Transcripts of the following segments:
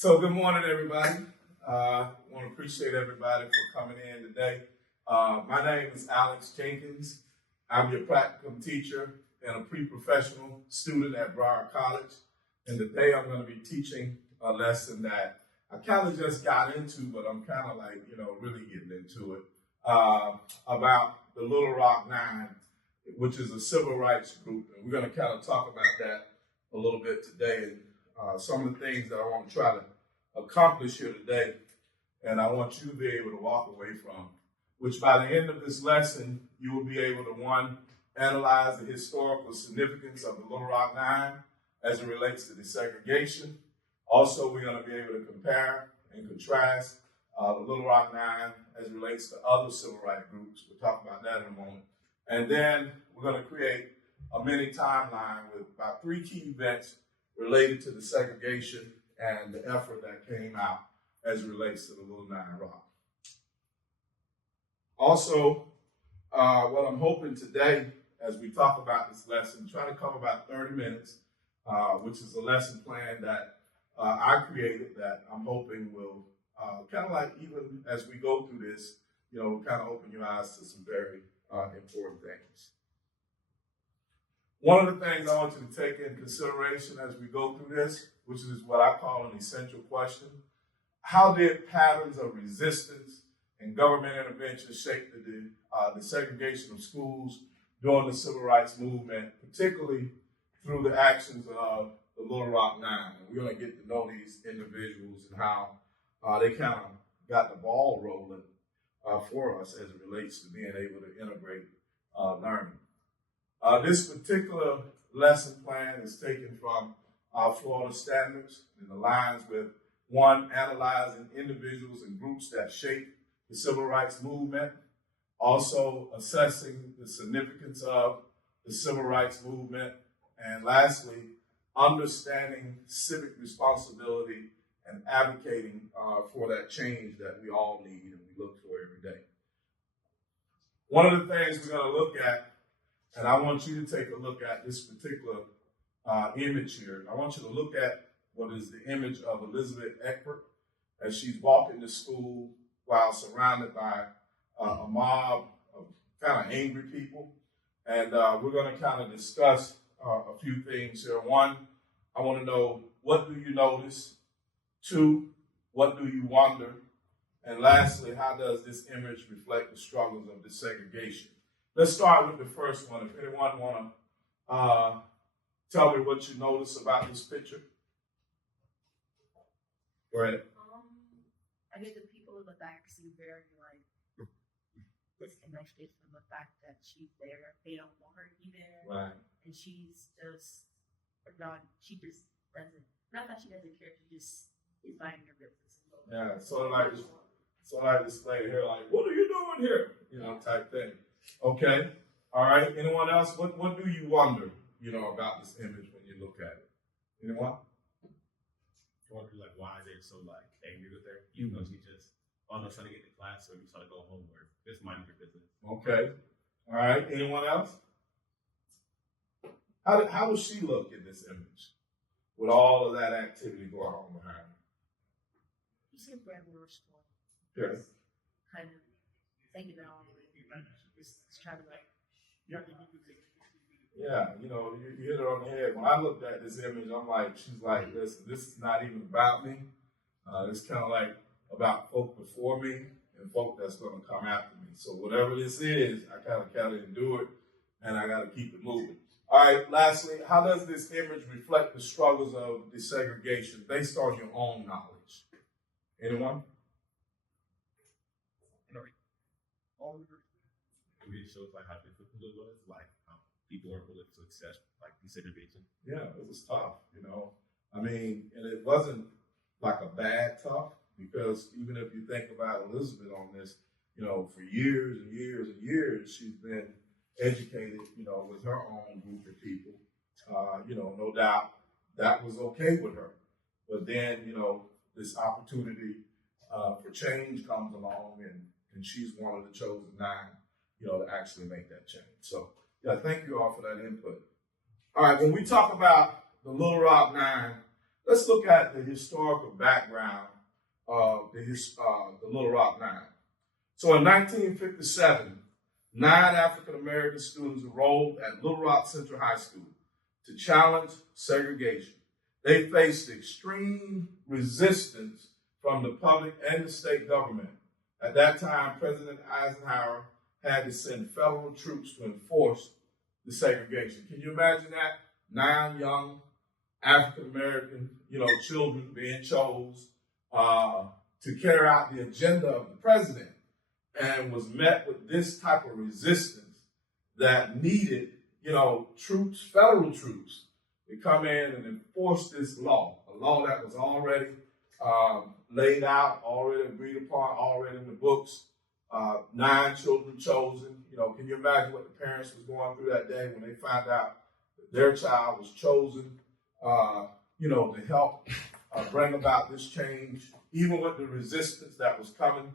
So good morning, everybody. I want to appreciate everybody for coming in today. My name is Alex Jenkins. I'm your practicum teacher and a pre-professional student at Broward College. And today I'm going to be teaching a lesson that I kind of just got into, but I'm kind of like, really getting into it, about the Little Rock Nine, which is a civil rights group. And we're going to kind of talk about that a little bit today. And some of the things that I want to try to accomplish here today, and I want you to be able to walk away from, which by the end of this lesson, you will be able to, one, analyze the historical significance of the Little Rock Nine as it relates to desegregation. Also, we're going to be able to compare and contrast the Little Rock Nine as it relates to other civil rights groups. We'll talk about that in a moment. And then we're going to create a mini timeline with about 3 key events related to the segregation and the effort that came out as it relates to the Little Nine Rock. Also, what I'm hoping today, as we talk about this lesson, try to cover about 30 minutes, which is a lesson plan that I created that I'm hoping will kind of like, even as we go through this, kind of open your eyes to some very important things. One of the things I want you to take into consideration as we go through this, which is what I call an essential question: how did patterns of resistance and government intervention shape the segregation of schools during the civil rights movement, particularly through the actions of the Little Rock Nine? And we're going to get to know these individuals and how they kind of got the ball rolling for us as it relates to being able to integrate learning. This particular lesson plan is taken from our Florida standards and aligns with, one, analyzing individuals and groups that shape the civil rights movement, also assessing the significance of the civil rights movement, and lastly, understanding civic responsibility and advocating for that change that we all need and we look for every day. One of the things we're going to look at, and I want you to take a look at this particular image here. I want you to look at what is the image of Elizabeth Eckford as she's walking to school while surrounded by a mob of kind of angry people. And we're going to kind of discuss a few things here. One, I want to know, what do you notice? 2, what do you wonder? And lastly, how does this image reflect the struggles of desegregation? Let's start with the first one. If anyone want to tell me what you notice about this picture. Go ahead. I get the people in the back seem very disconnected from the fact that she's there. They don't want her to be there. Right. And she's just not, she just doesn't, not that she doesn't care, she just is minding her business. Yeah, sort of like this lady here, like, what are you doing here? Type thing. Okay. All right. Anyone else? What do you wonder, about this image when you look at it? Anyone? I wonder, why they're so, angry with her. Even though she just, trying to get to class, so you try to go home or just mind your business. Okay. All right. Anyone else? How does she look in this image with all of that activity going on behind her? You seem very remorseful. Yes. Kind of taking it all. Just trying to Yeah, you hit it on the head. When I looked at this image, she's like, listen, this is not even about me. It's kind of like about folk before me and folk that's going to come after me. So whatever this is, I kind of got to do it, and I got to keep it moving. All right, lastly, how does this image reflect the struggles of desegregation based on your own knowledge? Anyone? It shows how difficult it was, people weren't willing to accept desegregation. Yeah, it was tough, and it wasn't like a bad tough, because even if you think about Elizabeth on this, for years and years and years, she's been educated, with her own group of people. No doubt that was okay with her. But then, this opportunity for change comes along, and she's one of the chosen 9, to actually make that change. So, thank you all for that input. All right, when we talk about the Little Rock Nine, let's look at the historical background of the Little Rock Nine. So in 1957, 9 African American students enrolled at Little Rock Central High School to challenge segregation. They faced extreme resistance from the public and the state government. At that time, President Eisenhower had to send federal troops to enforce the segregation. Can you imagine that? 9 young African American, children being chosen to carry out the agenda of the president, and was met with this type of resistance that needed, troops, federal troops, to come in and enforce this law, a law that was already laid out, already agreed upon, already in the books. 9 children chosen. Can you imagine what the parents was going through that day when they found out that their child was chosen, to help bring about this change, even with the resistance that was coming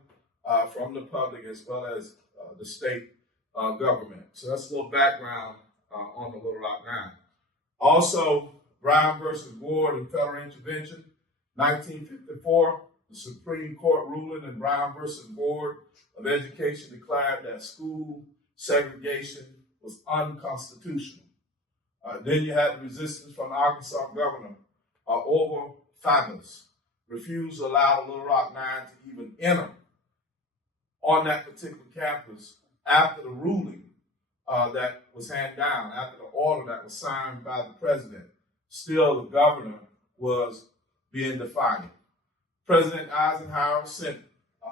from the public as well as the state government. So that's a little background on the Little Rock Nine. Also, Brown versus Ward and federal intervention, 1954, the Supreme Court ruling in Brown versus Board of Education declared that school segregation was unconstitutional. Then you had the resistance from the Arkansas governor, Orville Fagus, refused to allow the Little Rock Nine to even enter on that particular campus after the ruling that was handed down, after the order that was signed by the president. Still, the governor was being defiant. President Eisenhower sent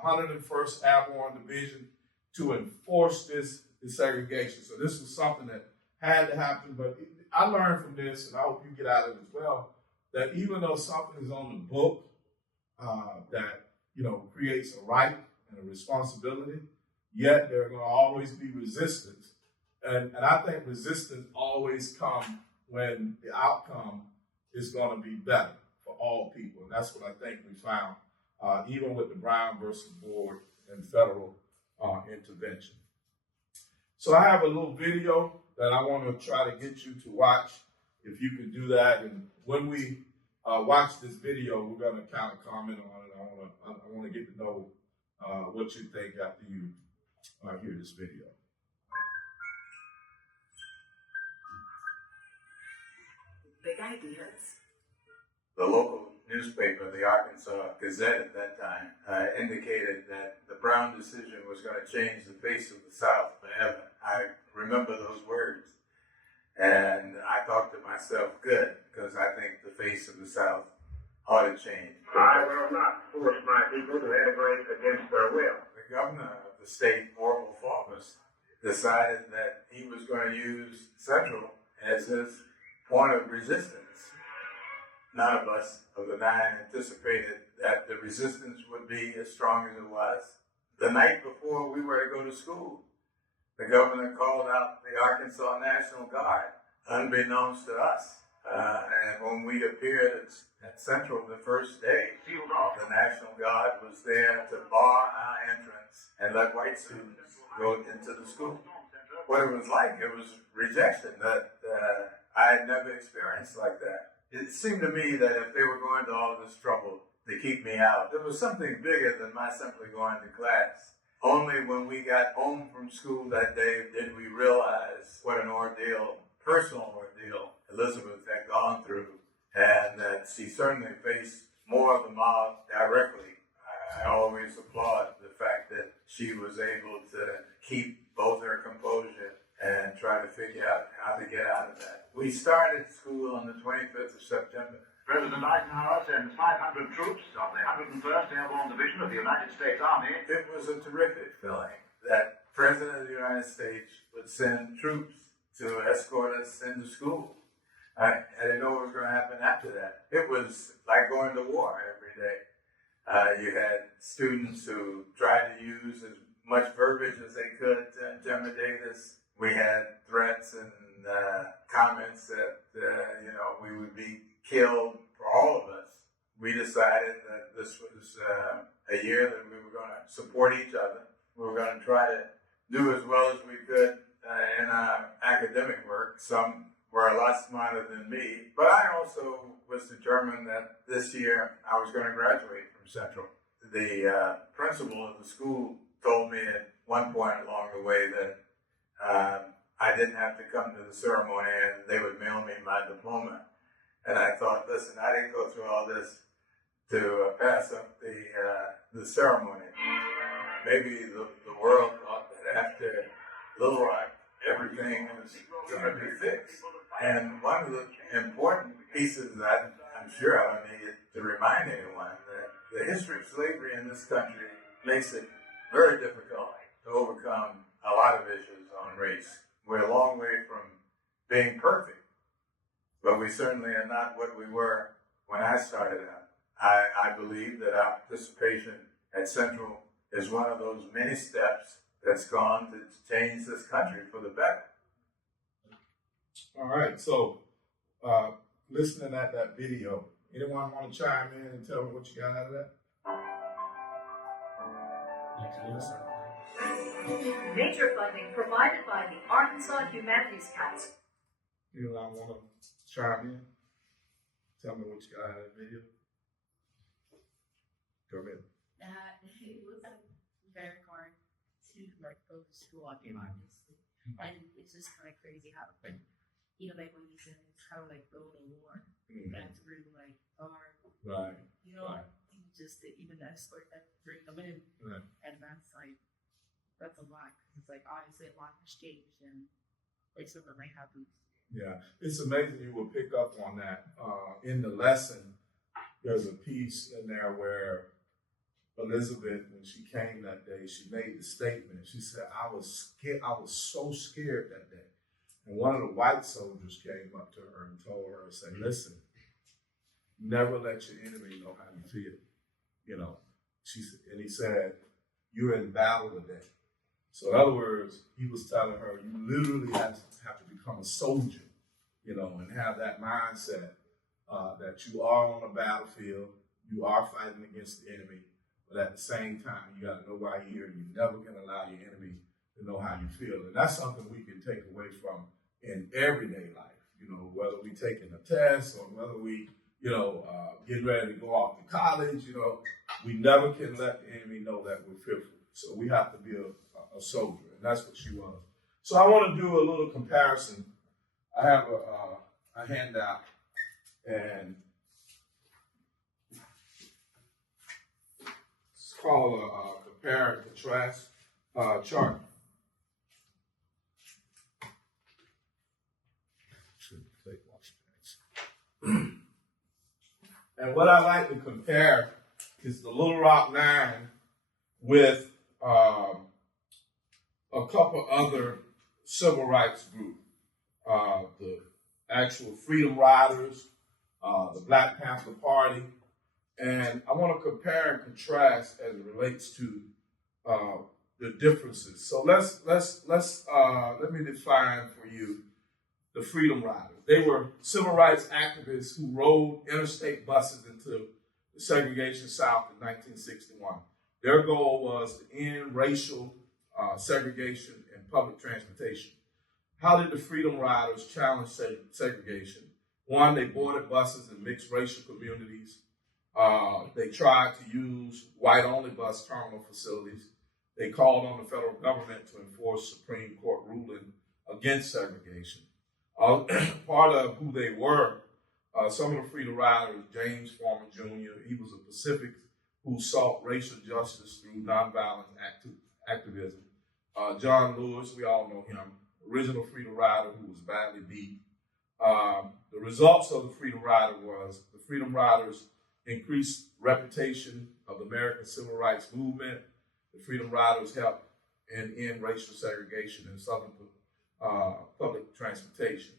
101st Airborne Division to enforce this desegregation. So this was something that had to happen, but I learned from this, and I hope you get out of it as well, that even though something is on the book that, creates a right and a responsibility, yet there are going to always be resistance. And I think resistance always comes when the outcome is going to be better for all people. And that's what I think we found, even with the Brown versus Board and federal intervention. So I have a little video that I want to try to get you to watch, if you can do that. And when we watch this video, we're going to kind of comment on it. I want to get to know what you think after you hear this video. Big ideas. The local newspaper, the Arkansas Gazette at that time, indicated that the Brown decision was going to change the face of the South forever. I remember those words. And I thought to myself, good, because I think the face of the South ought to change. I will not force my people to integrate against their will. The governor of the state, Orville Fagus, decided that he was going to use Central as his point of resistance. None of us of the 9 anticipated that the resistance would be as strong as it was. The night before we were to go to school, the governor called out the Arkansas National Guard, unbeknownst to us. And when we appeared at Central the first day, the National Guard was there to bar our entrance and let white students go into the school. What it was like, it was rejection that I had never experienced like that. It seemed to me that if they were going to all this trouble to keep me out, there was something bigger than my simply going to class. Only when we got home from school that day did we realize what an ordeal, personal ordeal, Elizabeth had gone through, and that she certainly faced more of the mob directly. I always applaud the fact that she was able to keep both her composure and try to figure out how to get out of that. We started school on the 25th of September. President Eisenhower sends 500 troops of the 101st Airborne Division of the United States Army. It was a terrific feeling that the President of the United States would send troops to escort us into school. I didn't know what was going to happen after that. It was like going to war every day. You had students who tried to use as much verbiage as they could to intimidate us. We had threats and comments that, we would be killed for all of us. We decided that this was a year that we were going to support each other. We were going to try to do as well as we could in our academic work. Some were a lot smarter than me, but I also was determined that this year I was going to graduate from Central. The principal of the school told me at one point along the way that I didn't have to come to the ceremony and they would mail me my diploma. And I thought, listen, I didn't go through all this to pass up the ceremony. Maybe the world thought that after Little Rock, everything was going to be fixed. And one of the important pieces that I'm sure I don't need to remind anyone that the history of slavery in this country makes it very difficult to overcome a lot of issues on race. We're a long way from being perfect, but we certainly are not what we were when I started out. I believe that our participation at Central is one of those many steps that's gone to change this country for the better. All right, so listening at that video, anyone want to chime in and tell me what you got out of that? Major funding provided by the Arkansas Humanities Council. Anyone want to chime in? Tell me what you got out of that video. Go ahead. It was very hard to like go to school on it, honestly. And it's just kind of crazy how like like when you said it's kind of like going to war. That's really like hard. Right. Right. Just to even escort that bring them in. Right. And that's a lot. It's like obviously a lot has changed and it's something that happens. Yeah, it's amazing you will pick up on that. In the lesson, there's a piece in there where Elizabeth, when she came that day, she made the statement. She said, I was scared. I was so scared that day. And one of the white soldiers came up to her and told her, said, listen, never let your enemy know how you feel. And he said, you're in battle today. So in other words, he was telling her, you literally have to become a soldier, and have that mindset that you are on a battlefield, you are fighting against the enemy, but at the same time, you got to know why you're here. You're never going to allow your enemy to know how you feel. And that's something we can take away from in everyday life, whether we taking a test or whether we, getting ready to go off to college, we never can let the enemy know that we're fearful. So we have to be a soldier, and that's what she was. So I want to do a little comparison. I have a handout, and it's called a compare and contrast chart. And what I like to compare is the Little Rock Nine with a couple other civil rights groups. The actual Freedom Riders, the Black Panther Party, and I want to compare and contrast as it relates to the differences. So let me define for you the Freedom Riders. They were civil rights activists who rode interstate buses into the segregation South in 1961. Their goal was to end racial segregation in public transportation. How did the Freedom Riders challenge segregation? One, they boarded buses in mixed racial communities. They tried to use white-only bus terminal facilities. They called on the federal government to enforce Supreme Court ruling against segregation. Part of who they were, some of the Freedom Riders, James Farmer Jr., he was a Pacific who sought racial justice through nonviolent activism. John Lewis, we all know him, original Freedom Rider who was badly beat. The results of the Freedom Rider was the Freedom Riders increased reputation of the American Civil Rights Movement. The Freedom Riders helped end racial segregation in Southern public transportation.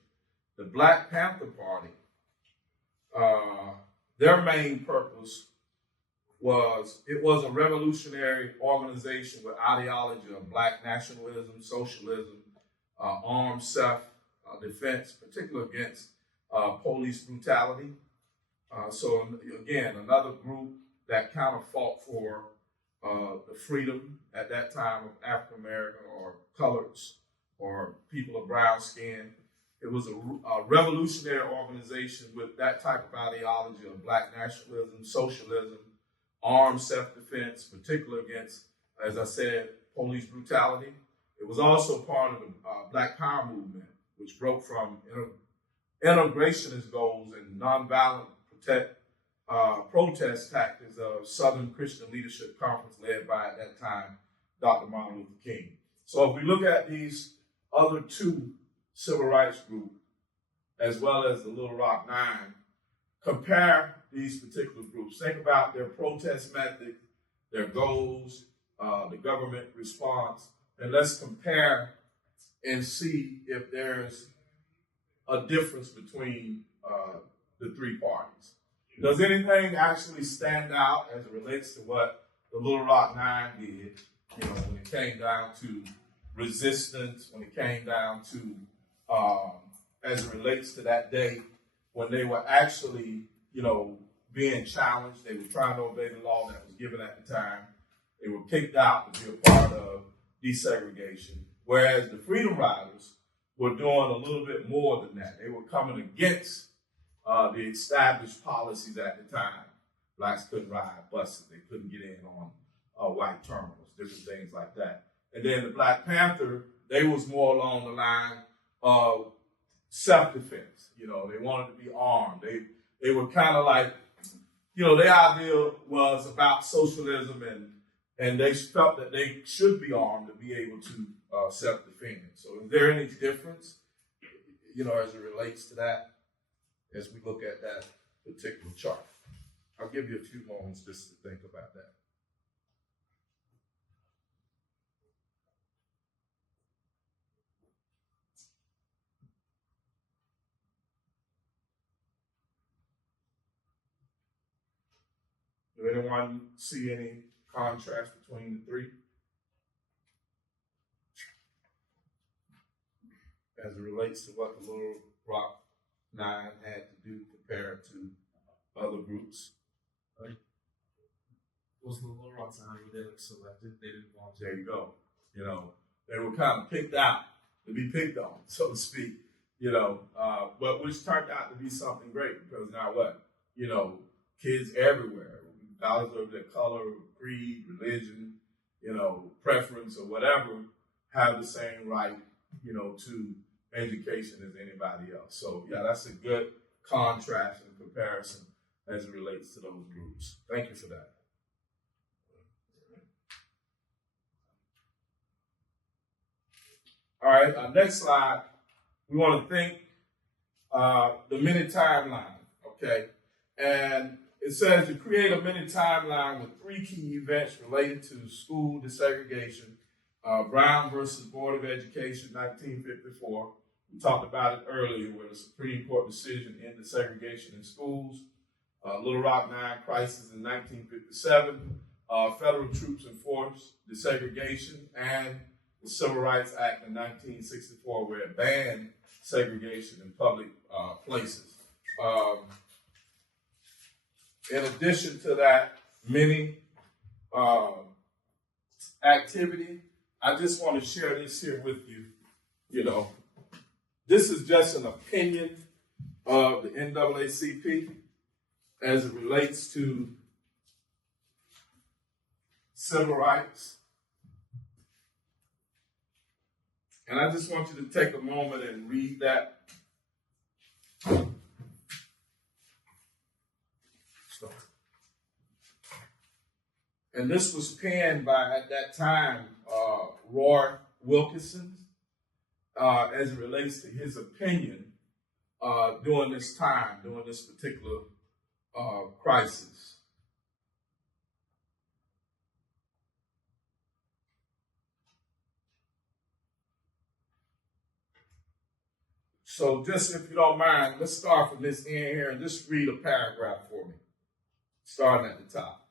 The Black Panther Party, their main purpose was a revolutionary organization with ideology of black nationalism, socialism, armed self-defense, particularly against police brutality. So again, another group that kind of fought for the freedom at that time of African American or coloreds or people of brown skin It was a revolutionary organization with that type of ideology of black nationalism, socialism, armed self-defense, particularly against, as I said, police brutality. It was also part of the Black Power movement, which broke from integrationist goals and nonviolent protest tactics of Southern Christian Leadership Conference led by, at that time, Dr. Martin Luther King. So if we look at these other two civil rights groups, as well as the Little Rock Nine, compare these particular groups. Think about their protest method, their goals, the government response, and let's compare and see if there's a difference between the three parties. Does anything actually stand out as it relates to what the Little Rock Nine did, when it came down to resistance, when it came down to, as it relates to that day, when they were actually, being challenged, they were trying to obey the law that was given at the time. They were kicked out to be a part of desegregation, whereas the Freedom Riders were doing a little bit more than that. They were coming against the established policies at the time. Blacks couldn't ride buses. They couldn't get in on white terminals, different things like that. And then the Black Panther, they was more along the line of self-defense. They wanted to be armed. They were kind of like, their idea was about socialism, and they felt that they should be armed to be able to self-defend. So is there any difference, as it relates to that, as we look at that particular chart? I'll give you a few moments just to think about that. Do anyone see any contrast between the three as it relates to what the Little Rock Nine had to do compared to other groups? Was the Little Rock Nine, were they selected? They didn't want to. There you go. They were kind of picked out to be picked on, so to speak. But which turned out to be something great, because now what? Kids everywhere, regardless of their color, creed, religion, preference or whatever, have the same right, to education as anybody else. So yeah, that's a good contrast and comparison as it relates to those groups. Thank you for that. All right, our next slide, we want to think the mini timeline, okay? And it says to create a mini timeline with three key events related to school desegregation. Brown versus Board of Education, 1954. We talked about it earlier, where the Supreme Court decision ended segregation in schools. Little Rock Nine crisis in 1957. Federal troops enforced desegregation, and the Civil Rights Act in 1964, where it banned segregation in public places. In addition to that mini activity, I just want to share this here with you. This is just an opinion of the NAACP as it relates to civil rights. And I just want you to take a moment and read that. And this was penned by, at that time, Roy Wilkinson, as it relates to his opinion during this time, during this particular crisis. So just, if you don't mind, let's start from this end here and just read a paragraph for me, starting at the top.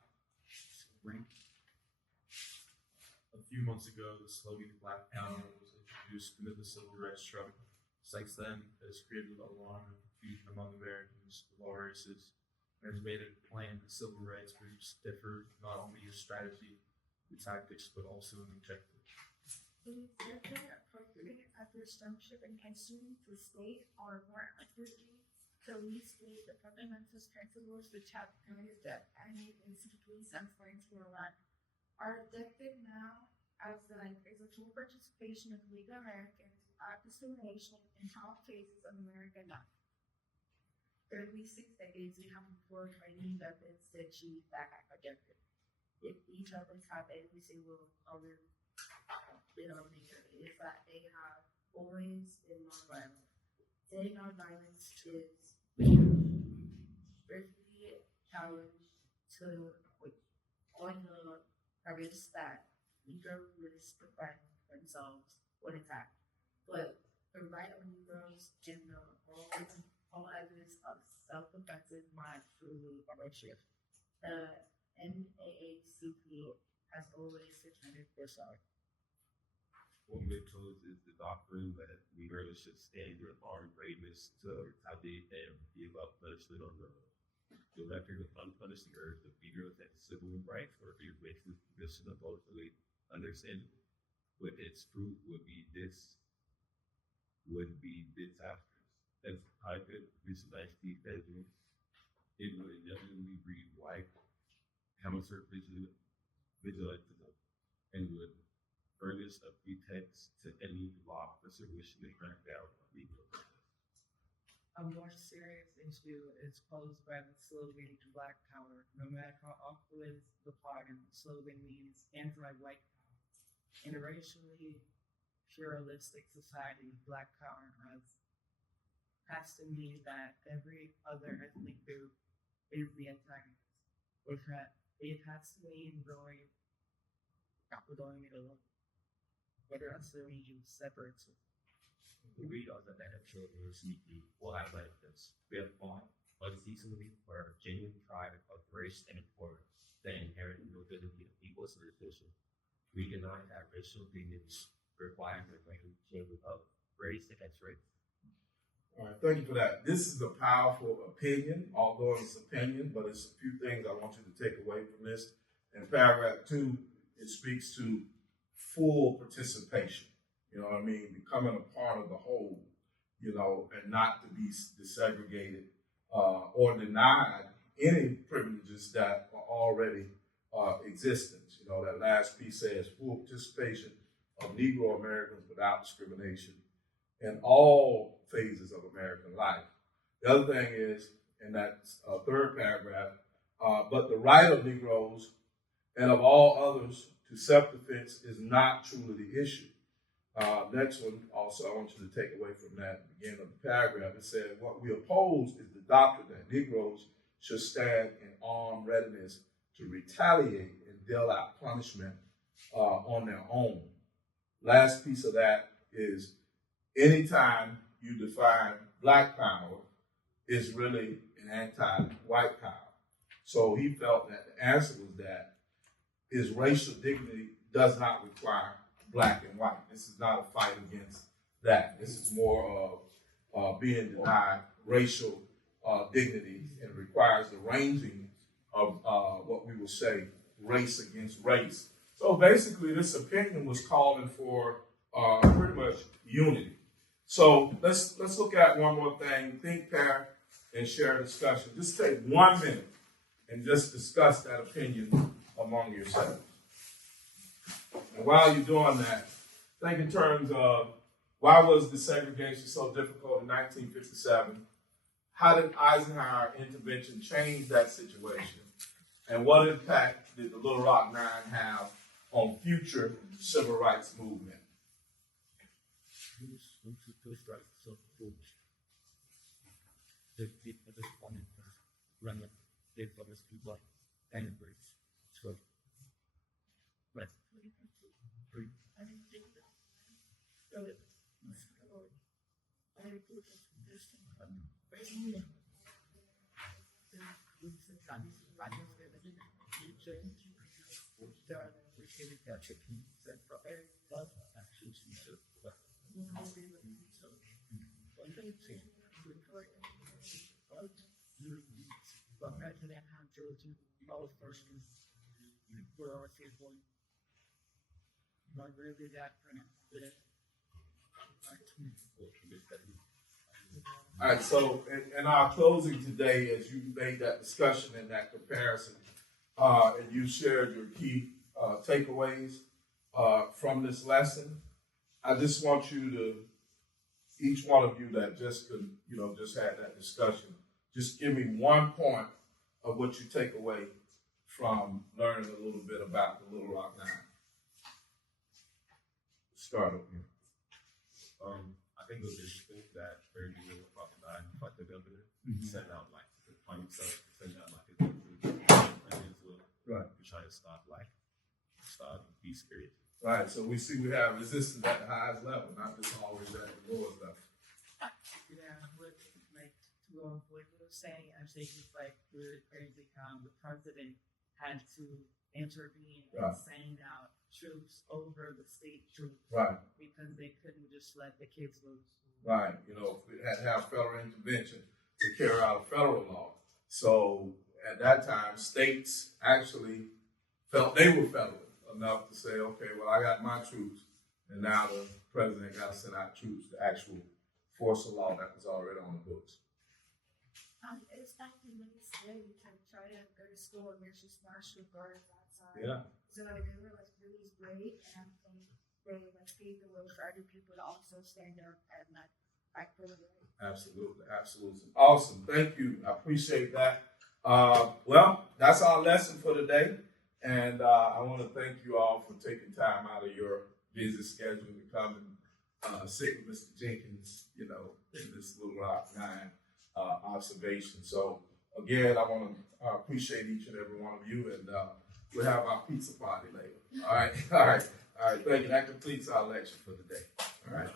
A few months ago, the slogan Black Power was introduced into the civil rights struggle. Since then, it has created alarm and confusion among Americans of all races, and has made it plain that civil rights groups differ not only in strategy and tactics, but also in objectives. Is it appropriate at this juncture in history to state or more accurately to restate the fundamental principles which have guided the any institutions and points for one are objective now as is a full participation of legal Americans without discrimination in all phases of American life. For at least 6 decades, we have employed finding methods to achieve that objective. If each of us have every single other denominator, is that they have always been nonviolent. Saying nonviolence is strictly challenge to on the premise that Negroes risk defending themselves when attacked. But the right of Negroes in all evidence of self-defense is not truly atrocious. The NAACP has always defended this art. What mentors is the doctrine that Negroes should stand their armed readiness to retaliate and give up punishment on the record of unpunished urge of Negroes and civil rights, or if it makes this position emotionally understandable. But its fruit would be disastrous. As I could visualize these measures, it would inevitably breed white hamster vigilantism and would furnish a pretext to any law officer wishing to crack down on Negroes. A more serious issue is posed by the slogan to Black Power. No matter how awful is the pardon, the slogan means anti-white power. In a racially pluralistic society, Black Power has to mean that every other ethnic group is the antagonist. It has to mean going it alone. But it also means separatism. We read on the natural university will highlight this. We have fought unceasingly for a genuine pride of race and for the inherent nobility of people's tradition. We deny that racial dignity requires the recognition of race against race. All right, thank you for that. This is a powerful opinion, although it's opinion, but it's a few things I want you to take away from this. In paragraph 2, it speaks to full participation. You know what I mean? Becoming a part of the whole, you know, and not to be desegregated or denied any privileges that are already existent. You know, that last piece says full participation of Negro Americans without discrimination in all phases of American life. The other thing is, in that third paragraph, but the right of Negroes and of all others to self-defense is not truly the issue. Next one, also, I want you to take away from that beginning of the paragraph. It said, what we oppose is the doctrine that Negroes should stand in armed readiness to retaliate and deal out punishment on their own. Last piece of that is anytime you define Black power is really an anti-white power. So he felt that the answer was that his racial dignity does not require Black and white. This is not a fight against that. This is more of being denied racial dignity, and it requires the ranging of what we would say race against race. So basically, this opinion was calling for pretty much unity. So let's look at one more thing. Think, pair, and share a discussion. Just take 1 minute and just discuss that opinion among yourselves. And while you're doing that, think in terms of why was desegregation so difficult in 1957? How did Eisenhower intervention change that situation? And what impact did the Little Rock Nine have on future civil rights movement? but really that pronounced. All right, so in our closing today, as you made that discussion and that comparison, and you shared your key takeaways from this lesson, I just want you to, each one of you that just could, just had that discussion, just give me one point of what you take away from learning a little bit about the Little Rock Nine. Start over here. I think it was interesting that Bernie Little Rock Nine, like the governor, sent out like the point himself, sent out like his as well. Right. To try to stop peace period. Right, so we see we have resistance at the highest level, not just always at the lowest level. Yeah, what like what you were saying, I think it's like really crazy how the president had to intervene and Right. send out troops over the state troops Right, because they couldn't just let the kids go to school. right. We had to have federal intervention to carry out a federal law. So at that time, states actually felt they were federal enough to say, okay, well, I got my troops, and now the president got to send out troops to actual force a law that was already on the books. It's actually really scary to try to go to school and there's just National Guards outside. Yeah. So like they were like really brave and they like paved the way for other people to also stand up and like fight for the right. Absolutely, absolutely. Awesome. Thank you. I appreciate that. Well, that's our lesson for today. And I want to thank you all for taking time out of your busy schedule to come and sit with Mr. Jenkins, in this Little Rock Nine observation. So again, I want to appreciate each and every one of you, and we'll have our pizza party later. All right. Thank you. That completes our lecture for the day. All right.